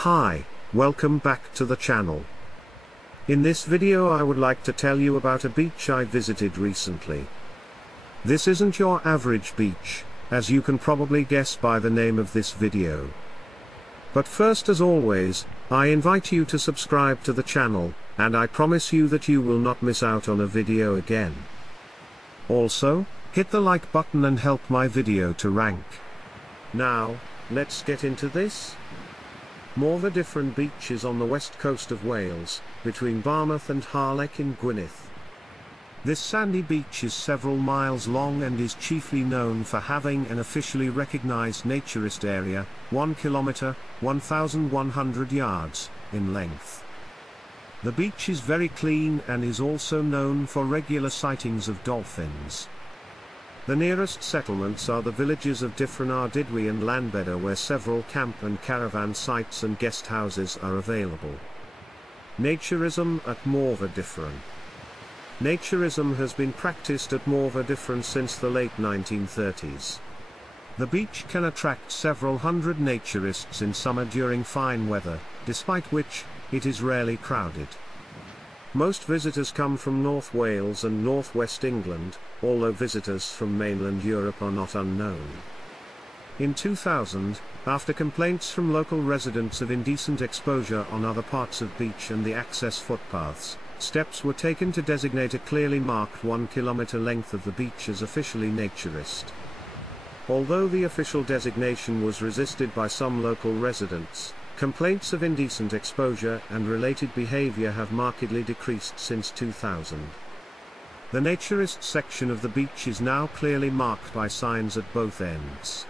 Hi, welcome back to the channel. In this video I would like to tell you about a beach I visited recently. This isn't your average beach, as you can probably guess by the name of this video. But first, as always, I invite you to subscribe to the channel, and I promise you that you will not miss out on a video again. Also, hit the like button and help my video to rank. Now, let's get into this. Morfa Dyffryn Beach is on the west coast of Wales, between Barmouth and Harlech in Gwynedd. This sandy beach is several miles long and is chiefly known for having an officially recognized naturist area, 1 kilometer, 1,100 yards, in length. The beach is very clean and is also known for regular sightings of dolphins. The nearest settlements are the villages of Dyffryn Naturist and Llanbedr, where several camp and caravan sites and guest houses are available. Naturism at Morfa Dyffryn. Naturism has been practiced at Morfa Dyffryn since the late 1930s. The beach can attract several hundred naturists in summer during fine weather, despite which, it is rarely crowded. Most visitors come from North Wales and North West England, although visitors from mainland Europe are not unknown. In 2000, after complaints from local residents of indecent exposure on other parts of beach and the access footpaths, steps were taken to designate a clearly marked 1 kilometer length of the beach as officially naturist. Although the official designation was resisted by some local residents, complaints of indecent exposure and related behavior have markedly decreased since 2000. The naturist section of the beach is now clearly marked by signs at both ends.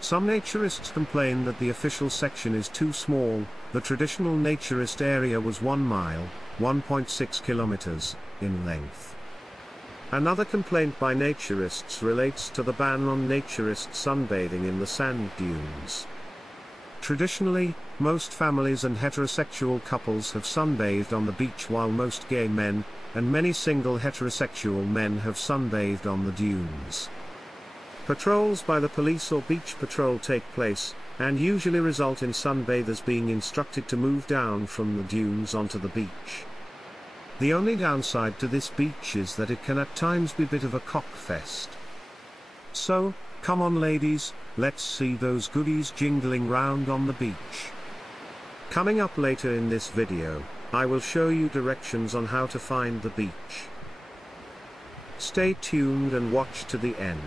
Some naturists complain that the official section is too small. The traditional naturist area was 1 mile, 1.6 kilometers, in length. Another complaint by naturists relates to the ban on naturist sunbathing in the sand dunes. Traditionally, most families and heterosexual couples have sunbathed on the beach, while most gay men, and many single heterosexual men have sunbathed on the dunes. Patrols by the police or beach patrol take place, and usually result in sunbathers being instructed to move down from the dunes onto the beach. The only downside to this beach is that it can at times be a bit of a cockfest. So, come on ladies, let's see those goodies jingling round on the beach. Coming up later in this video, I will show you directions on how to find the beach. Stay tuned and watch to the end.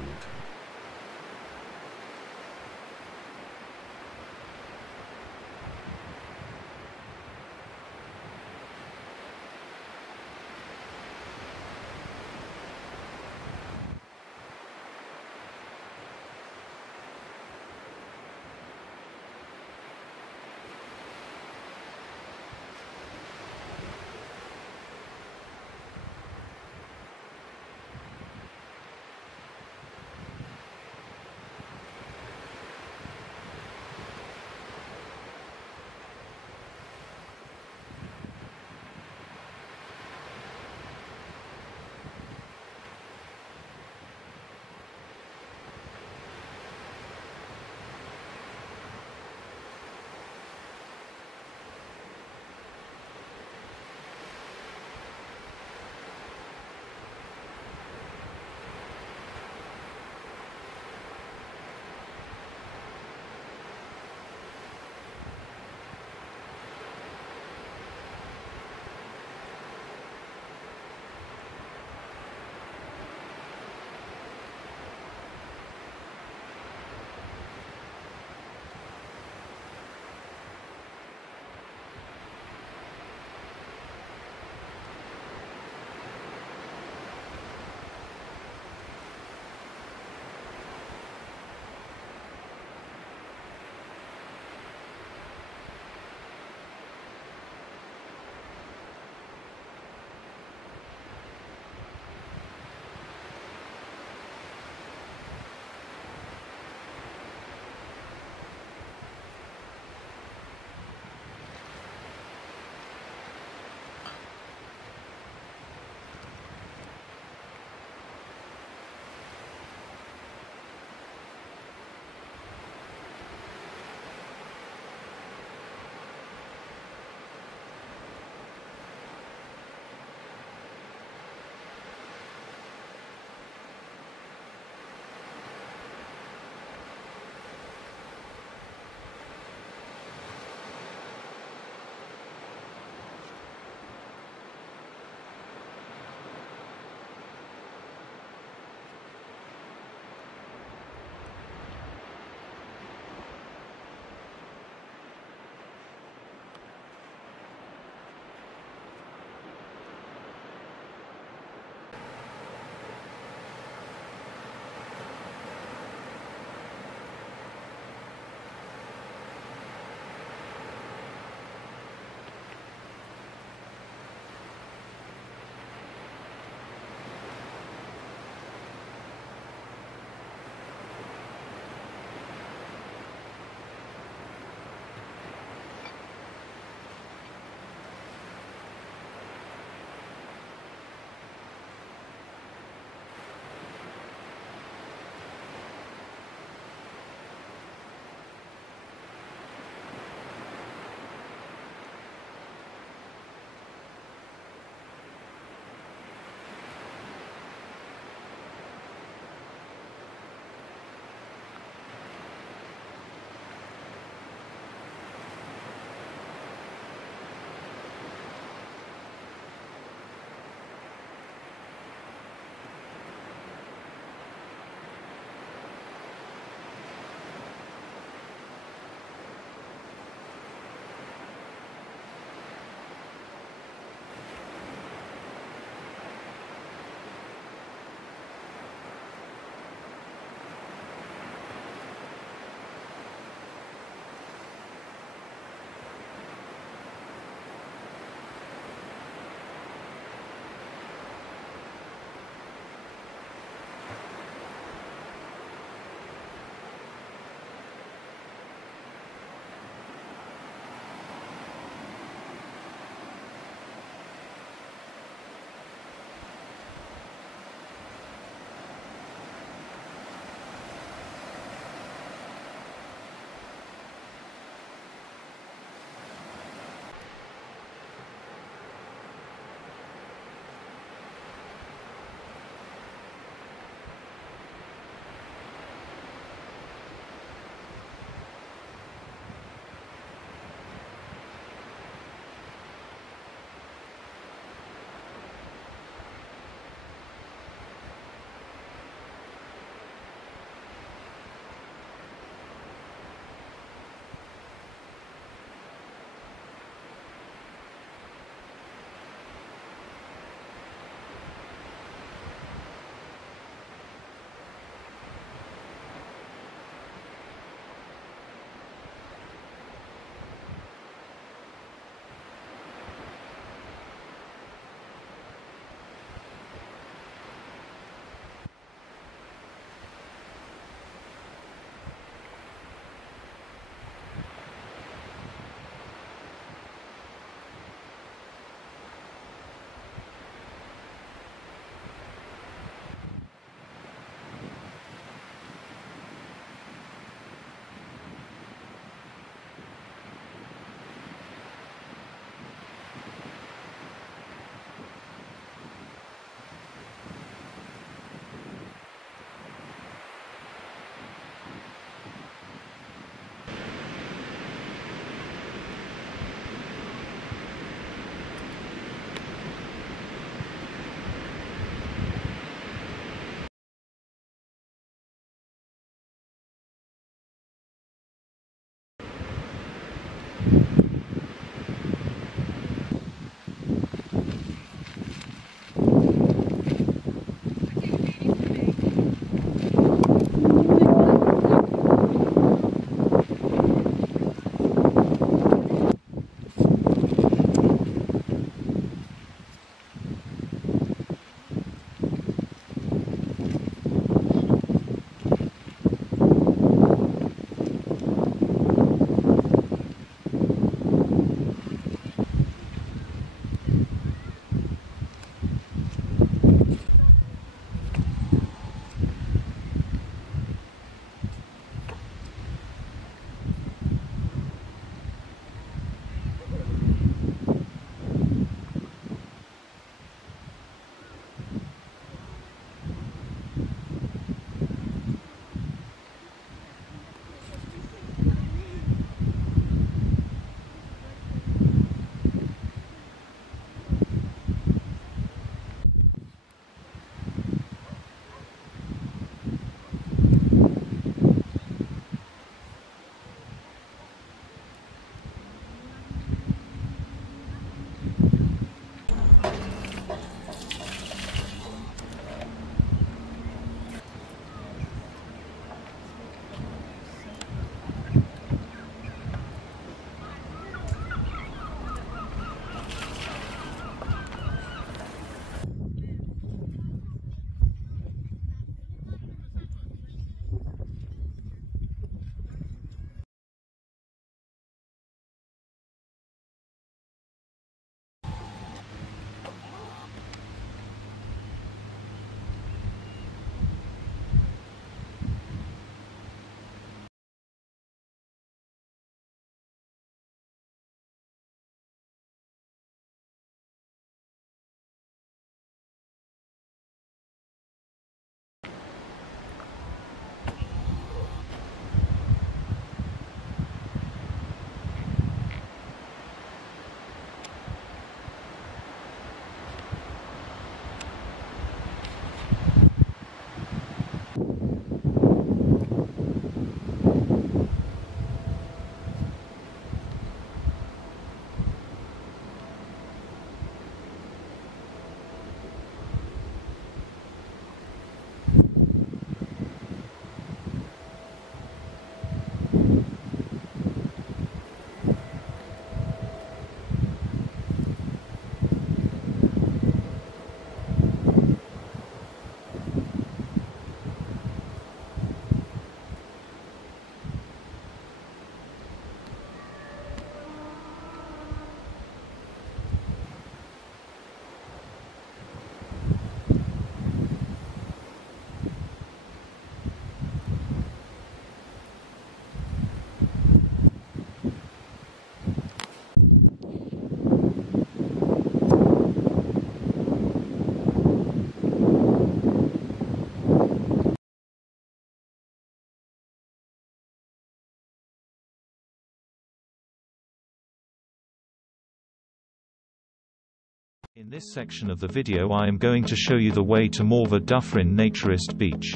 In this section of the video I am going to show you the way to Morfa Dyffryn Naturist Beach.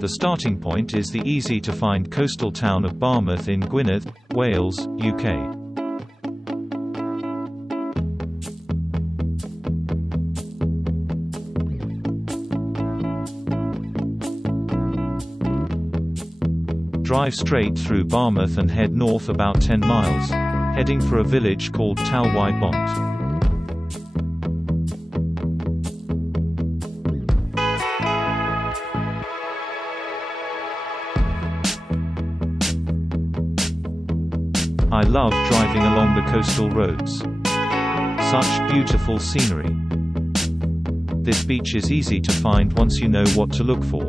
The starting point is the easy-to-find coastal town of Barmouth in Gwynedd, Wales, UK. Drive straight through Barmouth and head north about 10 miles, heading for a village called Talwai Bont. I love driving along the coastal roads. Such beautiful scenery. This beach is easy to find once you know what to look for.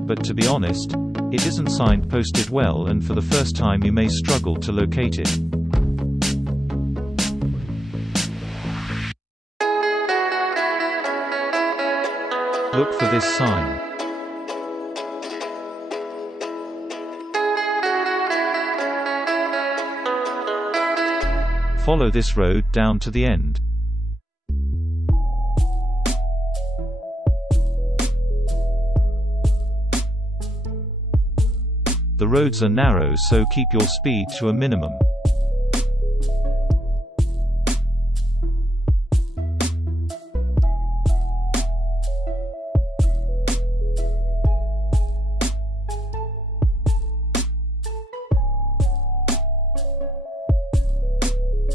But to be honest, it isn't signposted well, and for the first time you may struggle to locate it. Look for this sign. Follow this road down to the end. The roads are narrow, so keep your speed to a minimum.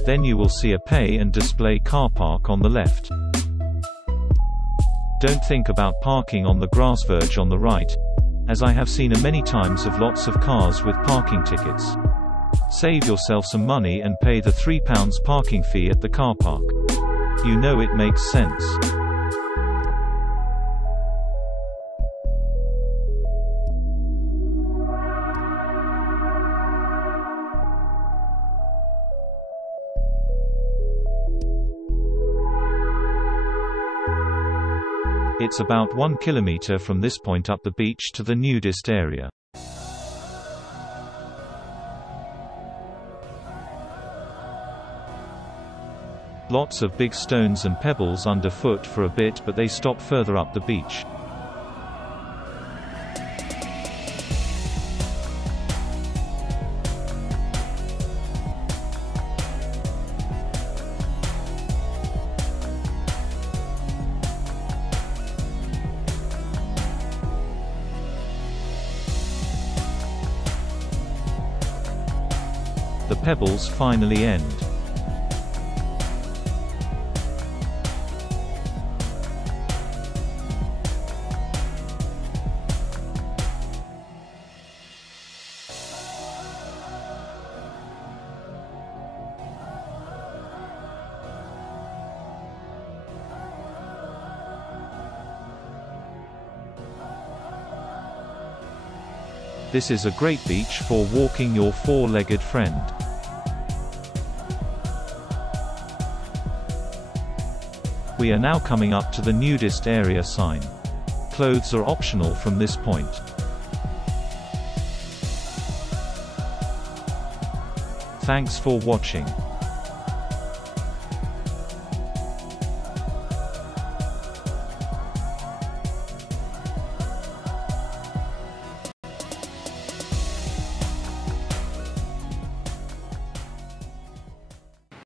Then you will see a pay and display car park on the left. Don't think about parking on the grass verge on the right, as I have seen many times of lots of cars with parking tickets. Save yourself some money and pay the £3 parking fee at the car park. You know it makes sense. It's about 1 kilometer from this point up the beach to the nudist area. Lots of big stones and pebbles underfoot for a bit, but they stop further up the beach. The pebbles finally end. This is a great beach for walking your four-legged friend. We are now coming up to the nudist area sign. Clothes are optional from this point. Thanks for watching.